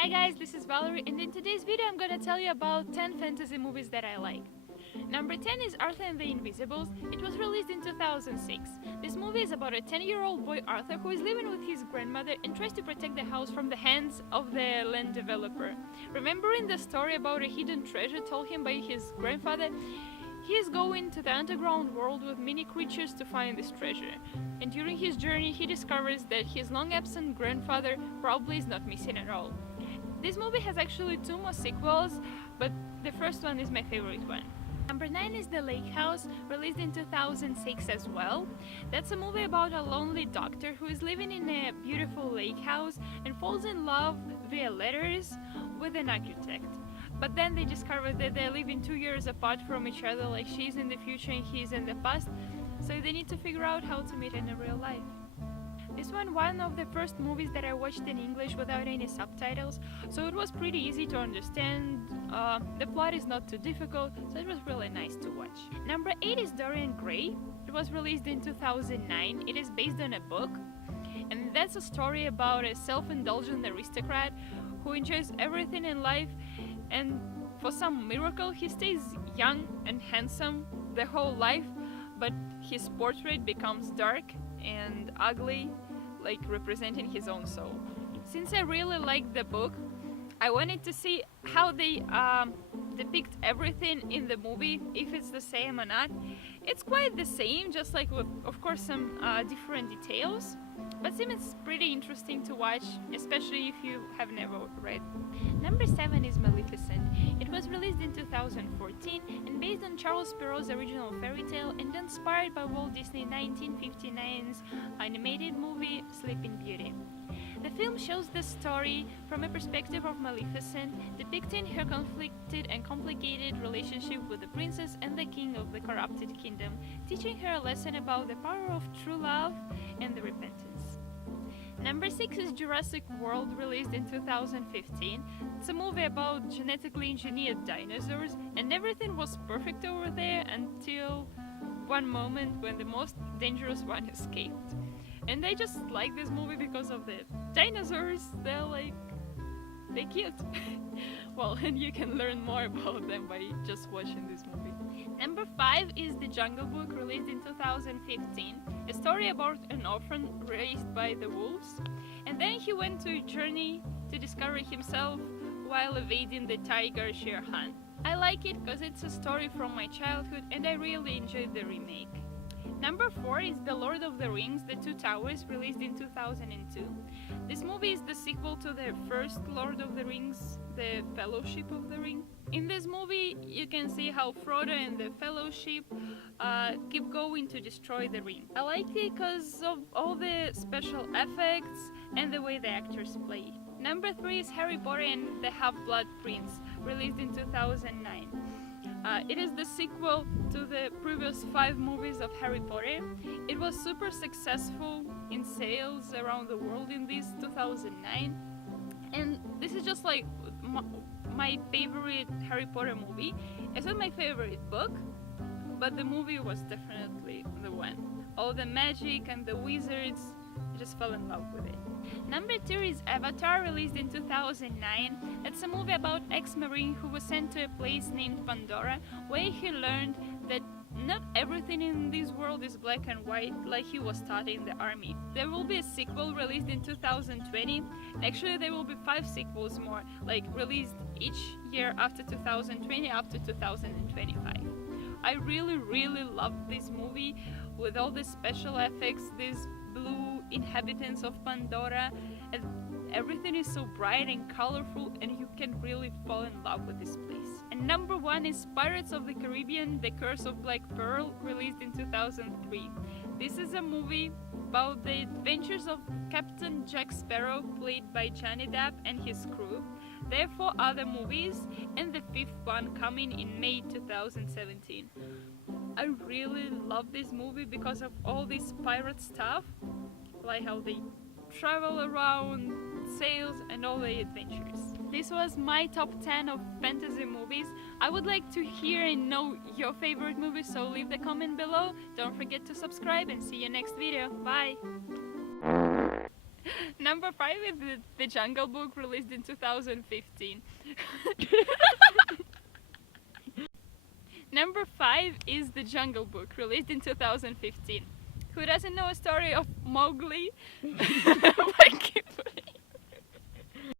Hi guys, this is Valerie, and in today's video I'm gonna tell you about 10 fantasy movies that I like. Number 10 is Arthur and the Invisibles. It was released in 2006. This movie is about a 10-year-old boy Arthur who is living with his grandmother and tries to protect the house from the hands of the land developer. Remembering the story about a hidden treasure told him by his grandfather, he is going to the underground world with many creatures to find this treasure. And during his journey he discovers that his long-absent grandfather probably is not missing at all. This movie has actually 2 more sequels, but the first one is my favorite one. Number 9 is The Lake House, released in 2006 as well. That's a movie about a lonely doctor who is living in a beautiful lake house and falls in love via letters with an architect. But then they discover that they're living 2 years apart from each other, like she's in the future and he's in the past, so they need to figure out how to meet in real life. This one of the first movies that I watched in English without any subtitles, so it was pretty easy to understand. The plot is not too difficult, so it was really nice to watch. Number 8 is Dorian Gray. It was released in 2009. It is based on a book, and that's a story about a self-indulgent aristocrat who enjoys everything in life, and for some miracle he stays young and handsome the whole life, but his portrait becomes dark and ugly, like representing his own soul. Since I really liked the book, I wanted to see how they depict everything in the movie, if it's the same or not. It's quite the same, just like with, of course, some different details, but seems pretty interesting to watch, especially if you have never read. Number 7 is Maleficent. It was released in 2014 and based on Charles Perrault's original fairy tale and inspired by Walt Disney 1959's animated movie Sleeping Beauty. The film shows the story from a perspective of Maleficent, depicting her conflicted and complicated relationship with the princess and the king of the corrupted kingdom, teaching her a lesson about the power of true love and the repentance. Number 6 is Jurassic World, released in 2015. It's a movie about genetically engineered dinosaurs, and everything was perfect over there until one moment when the most dangerous one escaped. And I just like this movie because of the dinosaurs. They're cute. Well, and you can learn more about them by just watching this movie. Number 5 is The Jungle Book, released in 2015. A story about an orphan raised by the wolves, and then he went to a journey to discover himself while evading the tiger Shere Khan. I like it because it's a story from my childhood and I really enjoyed the remake. Number 4 is The Lord of the Rings, The Two Towers, released in 2002. This movie is the sequel to the first Lord of the Rings, The Fellowship of the Ring. In this movie, you can see how Frodo and the Fellowship keep going to destroy the ring. I like it because of all the special effects and the way the actors play. Number 3 is Harry Potter and the HalfBlood Prince, released in 2009. It is the sequel to the previous 5 movies of Harry Potter. It was super successful in sales around the world in this 2009, and this is just like my favorite Harry Potter movie. It's not my favorite book, but the movie was definitely the one. All the magic and the wizards, I just fell in love with it. Number 2 is Avatar, released in 2009. It's a movie about ex-marine who was sent to a place named Pandora, where he learned that not everything in this world is black and white like he was taught in the army. There will be a sequel released in 2020. Actually, there will be 5 sequels more, like released each year after 2020 up to 2025. I really loved this movie with all the special effects, these blue inhabitants of Pandora, and everything is so bright and colorful, and you can really fall in love with this place. And number 1 is Pirates of the Caribbean, The Curse of Black Pearl, released in 2003. This is a movie about the adventures of Captain Jack Sparrow, played by Johnny Depp, and his crew. There are 4 other movies, and the 5th one coming in May 2017. I really love this movie because of all this pirate stuff, like how they travel around, sails, and all the adventures. This was my top 10 of fantasy movies. I would like to hear and know your favorite movies, so leave the comment below. Don't forget to subscribe and see you next video. Bye! Number 5 is the Jungle Book, released in 2015. Number 5 is The Jungle Book, released in 2015. Who doesn't know a story of Mowgli? By